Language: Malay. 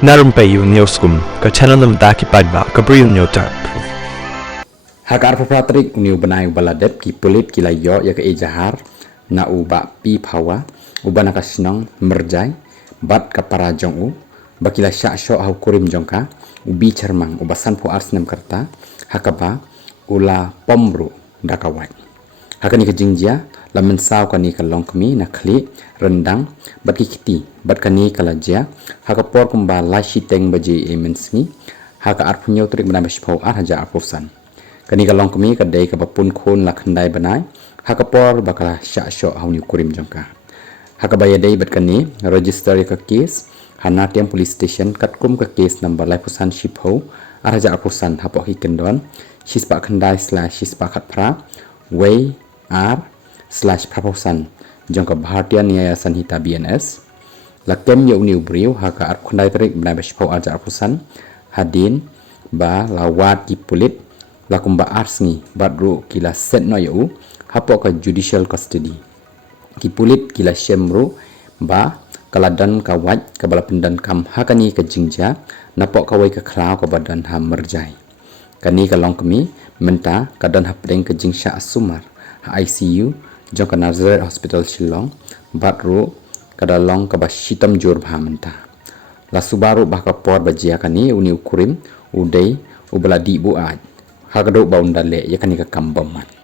Na Rympei U ke channel nabynta ki paidbah ke Bri U Hynñiewtrep. Hakar papratrik uniu bnai baladet ki pulit ki layo ya ke ejahar na uba pi pawa ubana ka sinong merjai bat ka paradoh u bakila sya hau kurim jongka ubi cermang ubasan parasnam karta hakaba ula pomru dakawai hakani ke jingjia la mensau kani ka longkmi na khli rendang bat ki kiti bat kani kala jia hakapor kumba lashi teng baji emensni haka arpunyo trik bnai bashpau haja apusan kani ka longkmi ka dei ka bapun khun la khandai banai hakapor bakala sya hauni kurim jongka hakabaya dei bat kani register ka case Nartiang police station katkum ka case number lai pusan shipho haja apusan hapok hi kendon shispa khandai/shispa khatpra way r/proposan jongka bhartiya niyaya sanhita bns lakem yo uniu briu haka ar khandai trik bnai bashpau haja apusan hadin ba lawat ki pulit lakumba arsngi badru kila set no yu hapok ka judicial custody ki pulit kila shemru ba kaladan kawat kabalapendan kam hakani ka jingja napok kawai ka klau ka badan ha merjai kani ka longkmi menta kadan hapdeng ka jingsha asumar ha ICU jongka Nazareth Hospital Shillong badru kadalong ka bashitam jur bha menta la subaru baka por bajia kani uni ukurim udai ubala di buat hagado baundale yakani ka kambaman